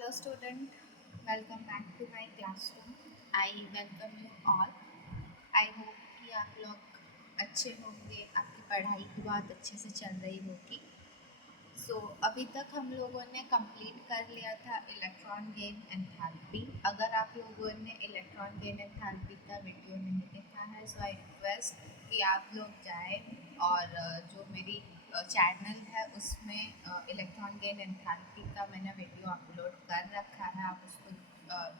Hello student, welcome back to my classroom. I welcome you all. I hope कि आप लोग अच्छे होंगे, आपकी पढ़ाई भी बहुत अच्छे से चल रही होगी। अभी तक हम लोगों ने कंप्लीट कर लिया था इलेक्ट्रॉन गेन एंथैल्पी। अगर आप लोगों ने इलेक्ट्रॉन गेन एंथैल्पी का वीडियो नहीं देखा है सो आई रिक्वेस्ट कि आप लोग जाएं और जो मेरी चैनल है उसमें इलेक्ट्रॉन गेन एंथैल्पी का मैंने वीडियो अपलोड कर रखा है, आप उसको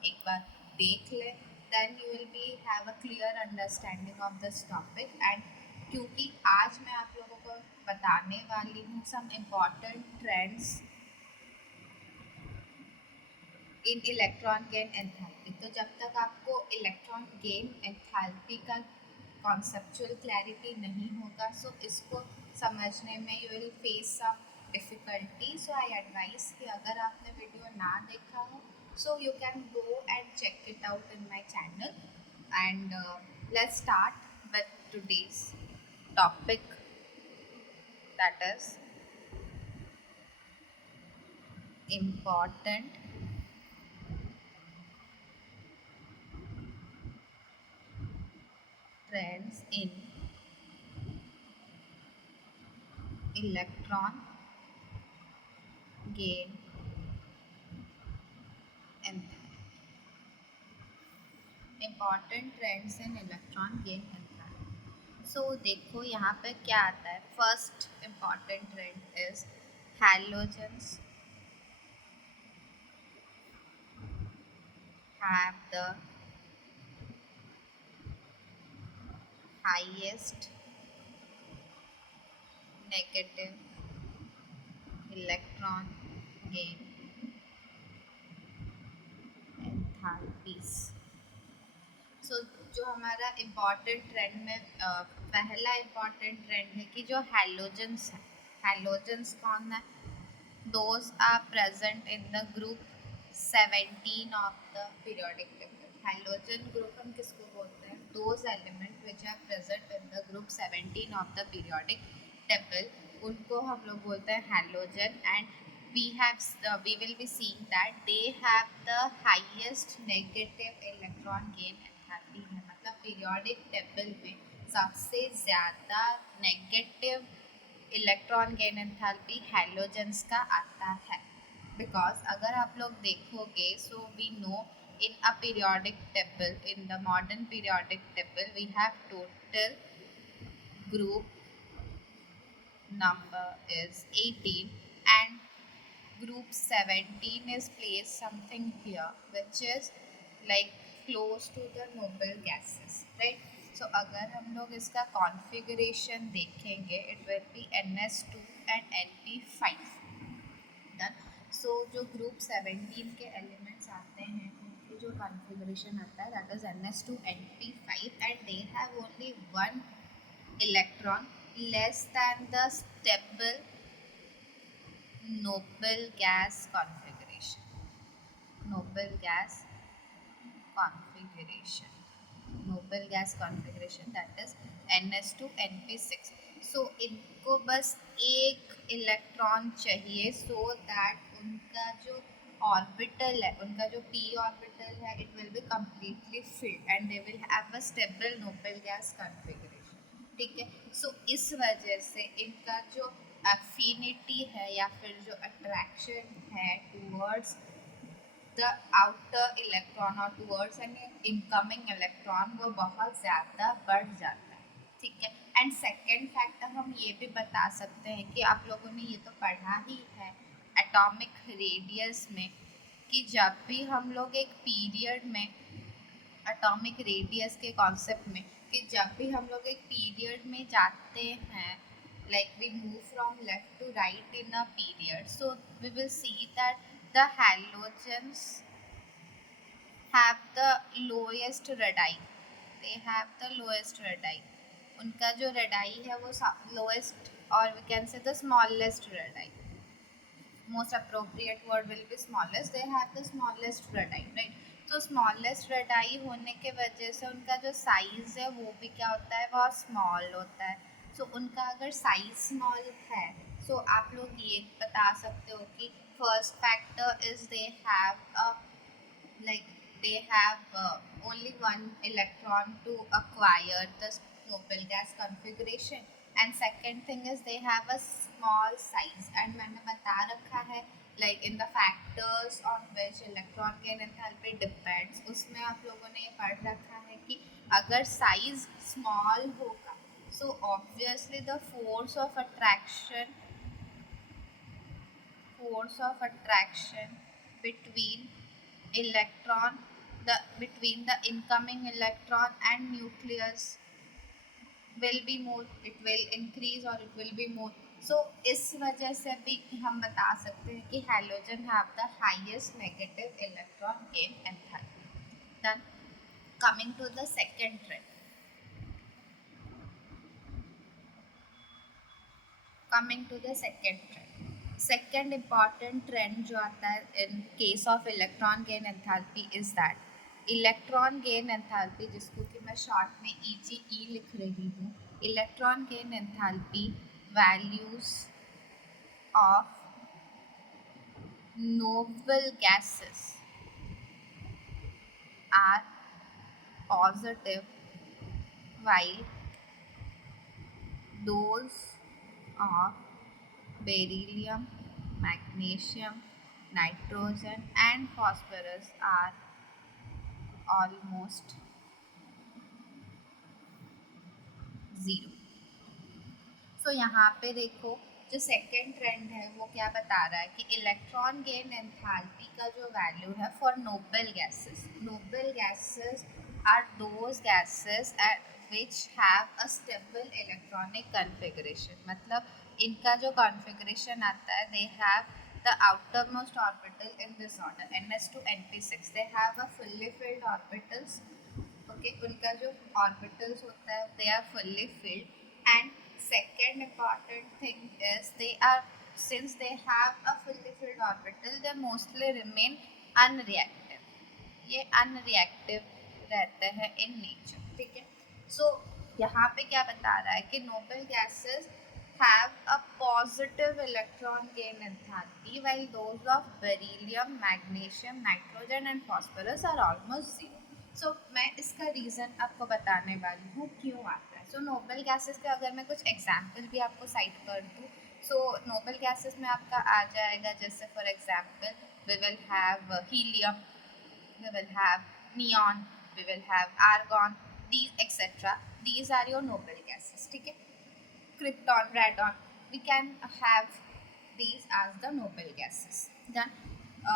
एक बार देख लें। Then you will be have a clear understanding of this topic. And क्योंकि आज मैं आप लोगों को बताने वाली हूँ some important trends in electron gain enthalpy, तो जब तक आपको इलेक्ट्रॉन गेन एंथैल्पी का कॉन्सेप्चुअल क्लैरिटी नहीं होगा सो इसको समझने में you will face some difficulty. So I advise कि अगर आपने वीडियो ना देखा हो so you can go and check it out in my channel. And let's start with today's topic, that is important trends in electron gain enthalpy. Important trends in electron gain enthalpy. So देखो यहाँ पे क्या आता है। First important trend is halogens have the highest negative electron gain enthalpies. जो हमारा important trend में पहला इम्पॉर्टेंट ट्रेंड है कि जो हैलोजेंस है, हैलोजेंस कौन है? Those are present in the group 17 of the periodic table. Halogen group हम किसको बोलते हैं? Those element which are present in the group 17 of the periodic table, उनको हम लोग बोलते हैं halogen. And we will be seeing that they have the highest negative electron gain enthalpy है, मतलब पीरियोडिक टेबल में सबसे ज़्यादा negative electron gain enthalpy halogens का आता है। बिकॉज अगर आप लोग देखोगे so we know in a periodic table, in the modern periodic table we have total group number is 18 and group 17 is placed something here which is like close to the noble gases, right? So अगर हम लोग इसका configuration देखेंगे it will be NS2 and NP5 done. So जो group 17 के elements आते हैं उनकी जो कॉन्फ़िगरेशन आता है that is NS2 NP5 and they have only one electron less than the stable noble gas configuration. Noble gas configuration. Noble gas configuration that is NS2 NP6. So इनको बस एक इलेक्ट्रॉन चाहिए so that उनका जो orbital है, उनका जो p orbital है, it will be completely filled and they will have a stable noble gas configuration. ठीक है। सो इस वजह से इनका जो एफिनिटी है या फिर जो अट्रैक्शन है टूवर्ड्स द आउटर इलेक्ट्रॉन और टूवर्ड्स एन इनकमिंग इलेक्ट्रॉन वो बहुत ज़्यादा बढ़ जाता है। ठीक है। एंड सेकेंड फैक्टर हम ये भी बता सकते हैं कि आप लोगों ने ये तो पढ़ा ही है एटॉमिक रेडियस में कि जब भी हम लोग एक पीरियड में एटॉमिक रेडियस के कॉन्सेप्ट में कि जब भी हम लोग एक पीरियड में जाते हैं like we move from left to right in a period so we will see that the halogens have the lowest radii, they have the lowest radii. उनका जो रेडाई है वो लोएस्ट और we can say the smallest radii, most appropriate word will be smallest, they have the smallest radii, right? तो smallest radii होने के वजह से उनका जो साइज़ है वो भी क्या होता है, बहुत स्मॉल होता है। सो उनका अगर साइज स्मॉल है सो आप लोग ये बता सकते हो कि first factor is like they have only one electron to acquire the noble gas configuration, and second thing is they have a small size, and मैंने बता रखा है like in the factors on which electron gain enthalpy depends, उसमें आप लोगों ने ये पढ़ रखा है कि अगर size small होगा so obviously the force of attraction between electron between the incoming electron and nucleus will be more, it will increase or it will be more. So इस वजह से भी हम बता सकते हैं कि halogen have the highest negative electron gain enthalpy. Then coming to the second trend. Second important trend जो आता है in case of electron gain enthalpy is that electron gain enthalpy, जिसको कि मैं शॉर्ट में EGE लिख रही हूँ, electron gain enthalpy values of noble gases are positive while those of beryllium, magnesium, nitrogen and phosphorus are almost zero. So यहाँ पे देखो जो सेकेंड ट्रेंड है वो क्या बता रहा है कि इलेक्ट्रॉन गेन एंथैल्पी का जो वैल्यू है for noble gases are those gases which have a stable electronic configuration. मतलब इनका जो कॉन्फ़िगरेशन आता है they have the outermost orbital in this order ns2 np6. they have a fully filled orbitals. okay, उनका जो orbitals होता है they are fully filled. and second important thing is they are, since they have a fully filled orbital, they mostly remain unreactive. ये unreactive रहते हैं in nature. ठीक है. So यहाँ पे क्या बता रहा है कि noble gases have a positive electron gain enthalpy while those of beryllium, magnesium, nitrogen and phosphorus are almost zero. So मैं इसका रीज़न आपको बताने वाली हूँ क्यों आता है. सो नोबल गैसेस के अगर मैं कुछ एग्जाम्पल भी आपको साइट कर दूँ, सो नोबल गैसेस में आपका आ जाएगा जैसे for example we will have helium, we will have neon, we will have argon, these etc. These are your noble gases. ठीक है. Krypton, radon, we can have these as the noble gases. Then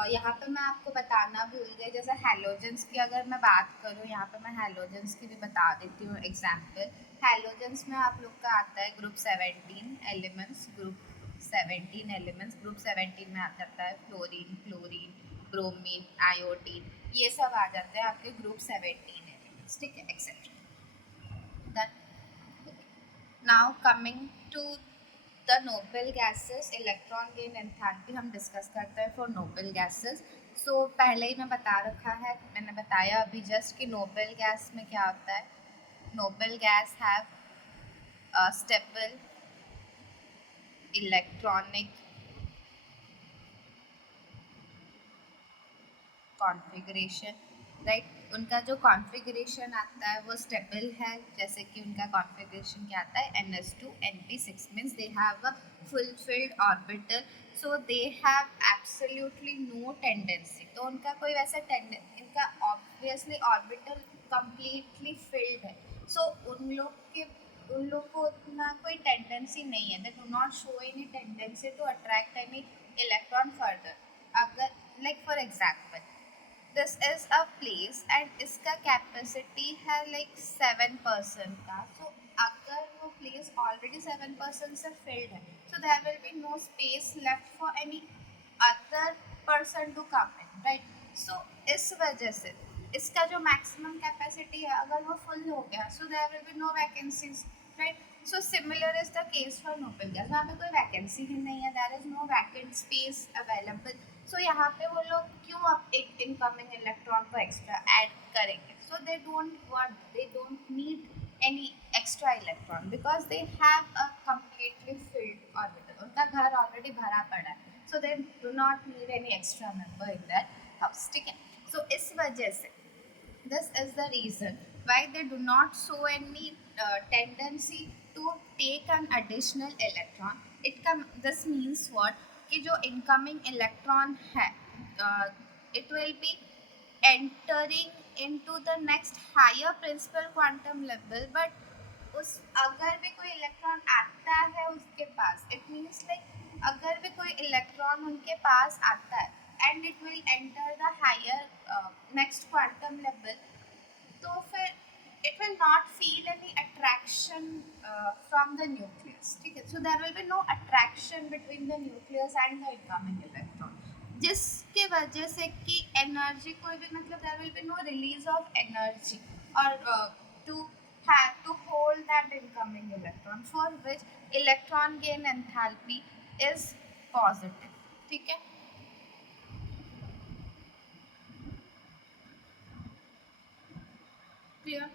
यहाँ पे मैं आपको बताना भूल गई, जैसे हैलोजेंस की अगर मैं बात करूँ, यहाँ पे मैं हैलोजेंस की भी बता देती हूँ एग्जाम्पल. हैलोजेंस में आप लोग का आता है ग्रुप 17 एलिमेंट्स. ग्रुप 17 में आ जाता है फ्लोरीन, क्लोरीन, ब्रोमीन, आयोडीन, ये सब आ जाते हैं आपके ग्रुप 17 एलिमेंट्स. ठीक है, etcetera. Now coming to the noble gases, electron gain enthalpy हम डिस्कस करते हैं फॉर नोबल गैसेस. सो पहले ही मैं बता रखा है, मैंने बताया अभी जस्ट कि नोबल गैस में क्या होता है. Noble guys have stable electronic configuration, right. उनका जो कॉन्फ़िगरेशन आता है वो स्टेबल है. जैसे कि उनका कॉन्फ़िगरेशन क्या आता है ns2 np6 means they have a full filled orbital. So they have absolutely no tendency. तो उनका कोई वैसा इनका ऑब्वियसली ऑर्बिटल कंप्लीटली फिल्ड है. सो उन लोग को उतना कोई टेंडेंसी नहीं है. They do not show any tendency to attract any electron further. अगर like for example this is a place and इसका कैपेसिटी है लाइक 7% का. सो अगर वो प्लेस ऑलरेडी 7% से फिल्ड है, so there will be no space left for any other person to come in, right. So इस वजह से इसका जो मैक्सिमम कैपेसिटी है अगर वो फुल हो गया, so there will be no vacancies, right. So similar is the case for noble gas. वहाँ पे कोई वैकेंसी ही नहीं है, there is no vacant space available. So यहाँ पे वो लोग क्यों अब एक इनकमिंग इलेक्ट्रॉन को एक्स्ट्रा ऐड करेंगे. So they don't need any extra electron because they have a completely filled orbital. उनका घर ऑलरेडी भरा पड़ा है. so they do not need any extra member in their house. ठीक है, so इस वजह से this is the reason why they do not show any tendency to take an additional electron. This means what, कि जो incoming electron है it will be entering into the next higher principal quantum level, but उस अगर भी कोई electron आता है उसके पास, इट मीन्स लाइक अगर भी कोई इलेक्ट्रॉन उनके पास आता है and it will enter the higher next quantum level, तो फिर it will not feel any attraction from the nucleus. ठीक है, so there will be no attraction between the nucleus and the incoming electron, जिसके वजह से कि energy कोई भी मतलब there will be no release of energy or to hold that incoming electron, for which electron gain enthalpy is positive. ठीक है, clear?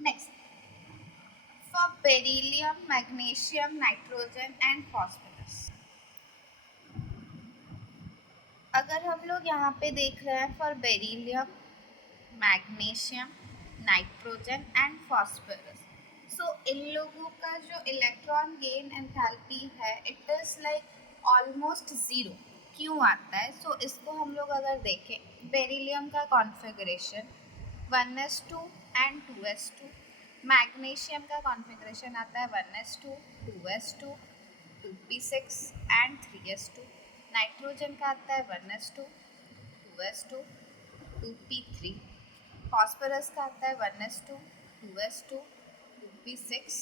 Next, for beryllium, magnesium, nitrogen and phosphorus, अगर हम लोग यहाँ पे देख रहे हैं for beryllium, magnesium, nitrogen and phosphorus, so इन लोगों का जो इलेक्ट्रॉन गेन एंथैल्पी है it is like almost zero. क्यों आता है? सो इसको हम लोग अगर देखें, बेरिलियम का configuration 1s2 and 2s2, magnesium का कॉन्फ़िगरेशन आता है 1s2, 2s2, 2p6 and 3s2, nitrogen का आता है 1s2, 2s2, 2p3, फॉस्फोरस का आता है 1s2, 2s2, 2p6,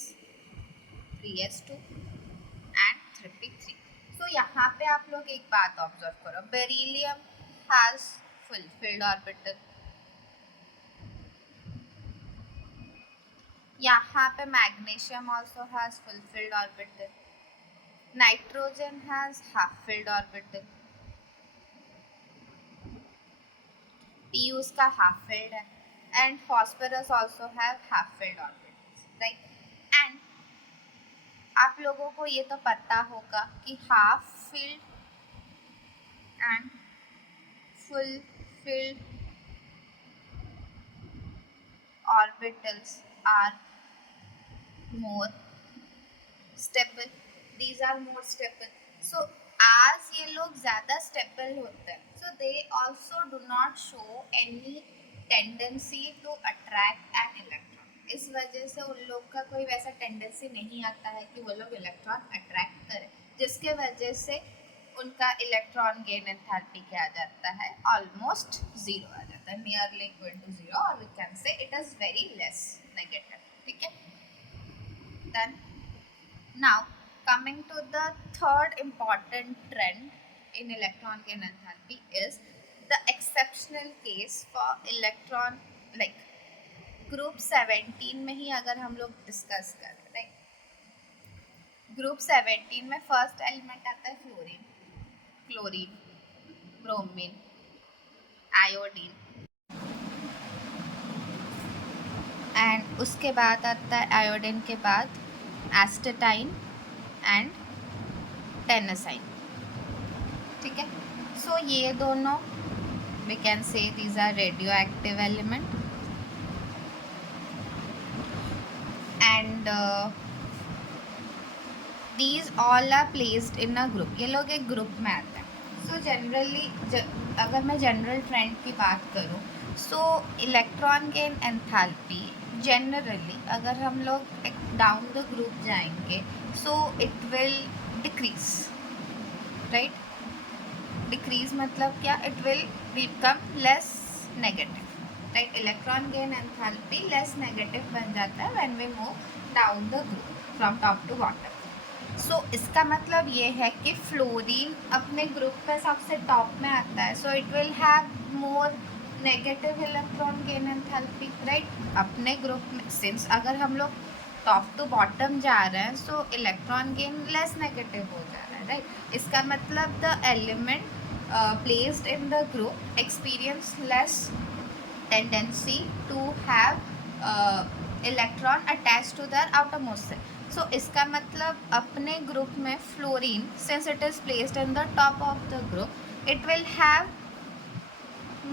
3s2 and 3p3. सो यहाँ पे आप लोग एक बात ऑब्जर्व करो, बेरिलियम हैज़ फुलफिल्ड ऑर्बिटल, यहाँ पे magnesium also has full filled orbital, nitrogen has half filled orbital, P उसका हाफ फिल्ड है, and phosphorus also have half filled orbitals, right. एंड आप लोगों को ये तो पता होगा कि half filled and full filled orbitals are more stable, these are more stable. So as ये लोग ज़्यादा stable होते हैं, so they also do not show any tendency to attract an electron. इस वजह से उन लोग का कोई वैसा टेंडेंसी नहीं आता है कि वो लोग इलेक्ट्रॉन अट्रैक्ट करें, जिसके वजह से उनका इलेक्ट्रॉन गेन एंथैल्पी क्या आ जाता है, ऑलमोस्ट ज़ीरो आ जाता है, नियरली इक्वल टू ज़ीरो, और we can say it is very less negative. ठीक है, then now coming to the third important trend in electron gain enthalpy is the exceptional case for electron, like group 17 में ही अगर हम लोग discuss करें, right, group 17 में first element आता है fluorine, chlorine, bromine, iodine, and उसके बाद आता है आयोडीन के बाद एस्टेटाइन एंड टेनासाइन. ठीक है, सो ये दोनों we can say these are radioactive element, and these all are placed in a group. ये लोग एक ग्रुप में आते हैं. सो जनरली अगर मैं जनरल ट्रेंड की बात करूँ, so electron gain enthalpy generally अगर हम लोग डाउन द ग्रुप जाएंगे, so it will decrease, right. Decrease मतलब क्या, it will become less negative, right. Electron gain enthalpy less negative बन जाता है when we move down the group from top to bottom. So इसका मतलब ये है कि फ्लोरीन अपने ग्रुप पे सबसे टॉप में आता है, so it will have more negative electron gain enthalpy, right. अपने ग्रुप में सिंस अगर हम लोग टॉप टू बॉटम जा रहे हैं, so electron gain less negative हो जा रहा है, राइट. इसका मतलब the element placed in the group experience less tendency to have electron attached to their outermost cell. So इसका मतलब अपने ग्रुप में fluorine, since it is placed in the top of the group, it will have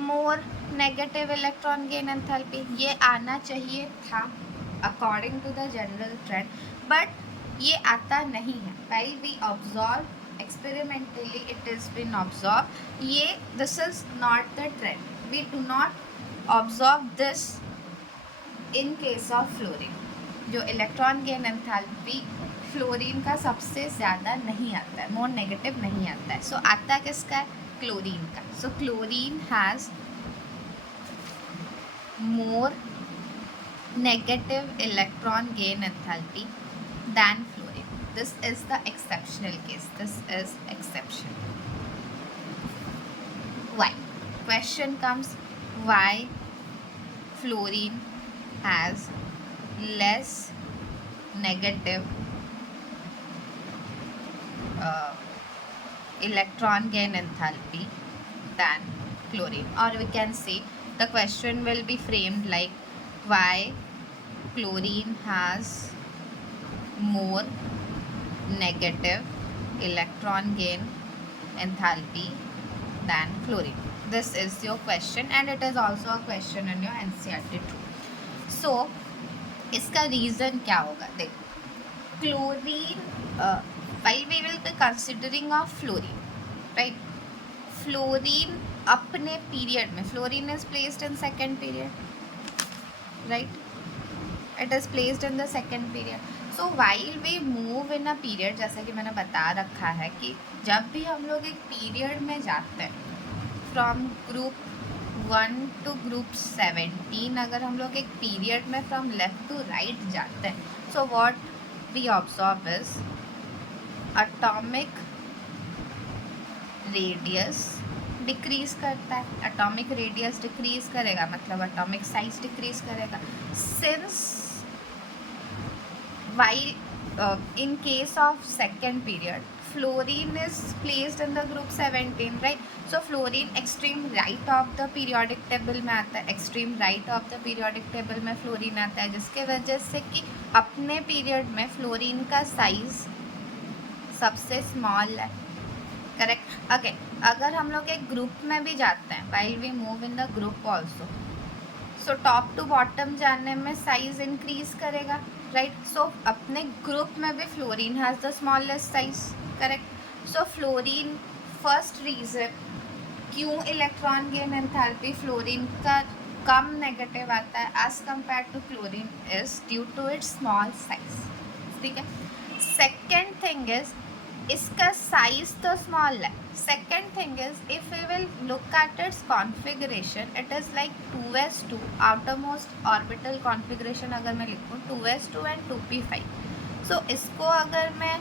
more negative electron gain enthalpy. ये आना चाहिए था according to the general trend, but ये आता नहीं है. While we observe experimentally it is been observe, ये this is not the trend. We do not observe this in case of fluorine. जो इलेक्ट्रॉन गेन एंथैल्पी फ्लोरीन का सबसे ज़्यादा नहीं आता है, मोर नेगेटिव नहीं आता है. सो आता किसका है? क्लोरीन का. So chlorine has more negative electron gain enthalpy than fluorine. This is the exceptional case. This is exception. Why? Question comes, why fluorine has less negative electron gain enthalpy than chlorine? Or we can say the question will be framed like, why chlorine has more negative electron gain enthalpy than chlorine. This is your question, and it is also a question in your NCERT too. So इसका reason क्या होगा? देखो, chlorine, while we will be considering of fluorine, right? Fluorine अपने period में, fluorine is placed in second period, right? It is placed in the second period. So while we move in a period, जैसा कि मैंने बता रखा है कि जब भी हम लोग एक पीरियड में जाते हैं, फ्रॉम ग्रुप 1 to group 17, अगर हम लोग एक पीरियड में फ्रॉम लेफ्ट टू राइट जाते हैं, so what we observe is atomic radius decrease करता है. एटॉमिक रेडियस डिक्रीज करेगा मतलब एटॉमिक साइज डिक्रीज करेगा. Since while in case of second period fluorine is placed in the group 17, right? So fluorine extreme right of the periodic table में आता है, extreme right of the periodic table में fluorine आता है, जिसके वजह से कि अपने पीरियड में फ्लोरीन का साइज सबसे स्मॉल है. करेक्ट. अगेन अगर हम लोग एक ग्रुप में भी जाते हैं, while we move in the group also, so top to bottom जाने में साइज इंक्रीज करेगा, राइट? सो अपने ग्रुप में भी fluorine has the smallest size. Correct. So fluorine, first reason क्यों इलेक्ट्रॉन गेन एंथैल्पी फ्लोरीन का कम नेगेटिव आता है as compare to chlorine is due to its small size. ठीक है. सेकेंड थिंग इज इसका साइज तो स्मॉल है. Second thing is if we will look at its configuration, it is like 2s2 outer most orbital configuration. अगर मैं लिखूँ 2s2 and 2p5, सो इसको अगर मैं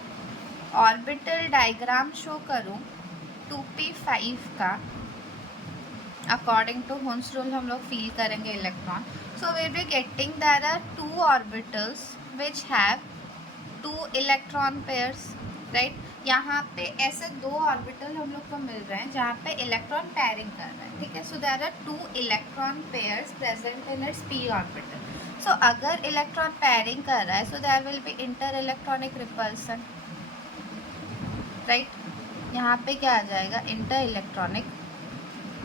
ऑर्बिटल डायग्राम शो करूँ 2p5 का, अकॉर्डिंग टू हुन्स रूल हम लोग फील करेंगे electron. So we be getting there are 2 orbitals which have 2 electron pairs, right? यहाँ पे ऐसे 2 ऑर्बिटल हम लोग को मिल रहे हैं जहाँ पे इलेक्ट्रॉन पेयरिंग कर रहे हैं. ठीक है. So there are 2 electron pairs present in its p orbital. So अगर इलेक्ट्रॉन पेयरिंग कर रहा है, so there will be inter electronic repulsion, right? यहाँ पे क्या आ जाएगा? इंटर इलेक्ट्रॉनिक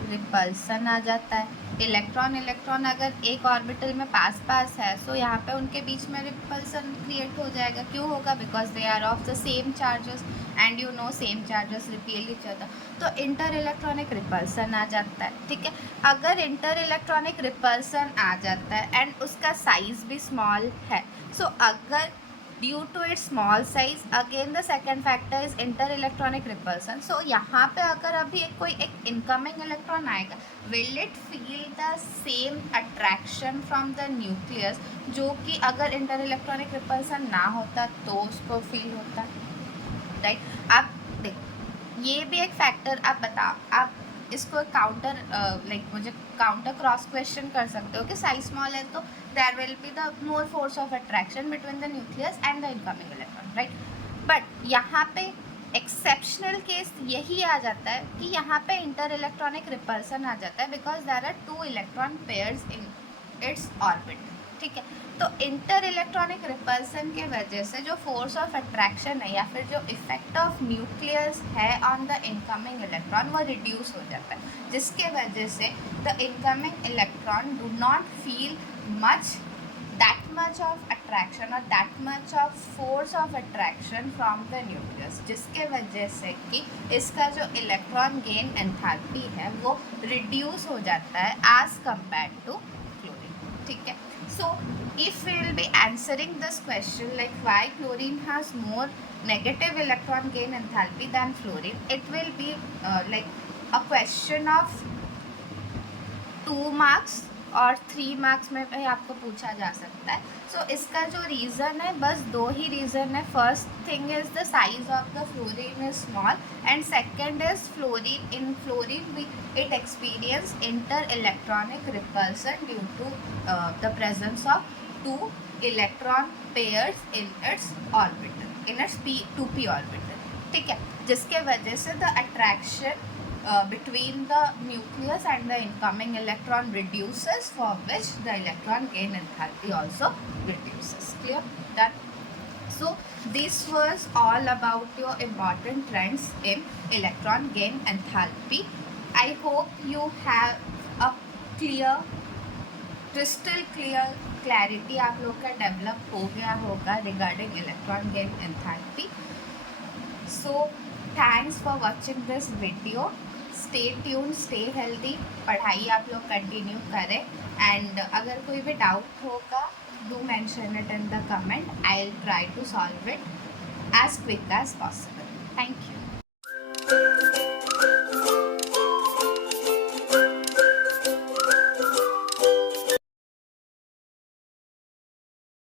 रिपल्सन आ जाता है. इलेक्ट्रॉन अगर एक ऑर्बिटल में पास है, सो यहाँ पे उनके बीच में रिपल्सन क्रिएट हो जाएगा. क्यों होगा? Because they are of the same charges and you know same charges repel each other. तो इंटर इलेक्ट्रॉनिक रिपल्सन आ जाता है. ठीक है. अगर इंटर इलेक्ट्रॉनिक रिपल्सन आ जाता है एंड उसका साइज भी स्मॉल है, सो अगर due to its small size, again the second factor is inter electronic repulsion. So यहाँ पे अगर अभी कोई एक इनकमिंग इलेक्ट्रॉन आएगा, will it feel the same attraction from the nucleus जो कि अगर इंटर इलेक्ट्रॉनिक रिपल्सन ना होता तो उसको फील होता, राइट? आप देखो, ये भी एक फैक्टर. आप बताओ, आप इसको काउंटर लाइक मुझे काउंटर क्रॉस क्वेश्चन कर सकते हो कि साइज स्मॉल है तो there will be the more force of attraction between the nucleus and the incoming electron, right? But यहाँ पे एक्सेप्शनल केस यही आ जाता है कि यहाँ पे इंटर इलेक्ट्रॉनिक रिपल्सन आ जाता है because there are 2 electron pairs in its orbit. ठीक है. तो इंटर इलेक्ट्रॉनिक रिपल्सन के वजह से जो फोर्स ऑफ अट्रैक्शन है या फिर जो इफेक्ट ऑफ न्यूक्लियस है ऑन द इनकमिंग इलेक्ट्रॉन वो रिड्यूस हो जाता है, जिसके वजह से the incoming electron do not feel much that much of attraction or that much of force of attraction from the nucleus, जिसके वजह से कि इसका जो इलेक्ट्रॉन गेन एंथैल्पी है वो रिड्यूस हो जाता है एज कंपेयर टू क्लोरीन. ठीक है. So if we will be answering this question like why chlorine has more negative electron gain enthalpy than fluorine, it will be like a question of 2 marks और 3 marks में भी आपको पूछा जा सकता है. सो इसका जो रीज़न है, बस 2 ही रीज़न है. First thing is the size of the fluorine is small and second is fluorine. In fluorine we it experience inter electronic repulsion due to the presence of 2 electron pairs in its orbital, in its p2p orbital. ठीक है, जिसके वजह से the attraction between the nucleus and the incoming electron reduces, for which the electron gain enthalpy also reduces. Clear? Done. So this was all about your important trends in electron gain enthalpy. I hope you have a clear, crystal clear clarity आप लोग का develop हो गया होगा regarding electron gain enthalpy. So thanks for watching this video. Stay tune, stay healthy. पढ़ाई आप लोग continue करें एंड अगर कोई भी डाउट होगा do mention it in the comment. I will try to solve it as quick as possible. Thank you.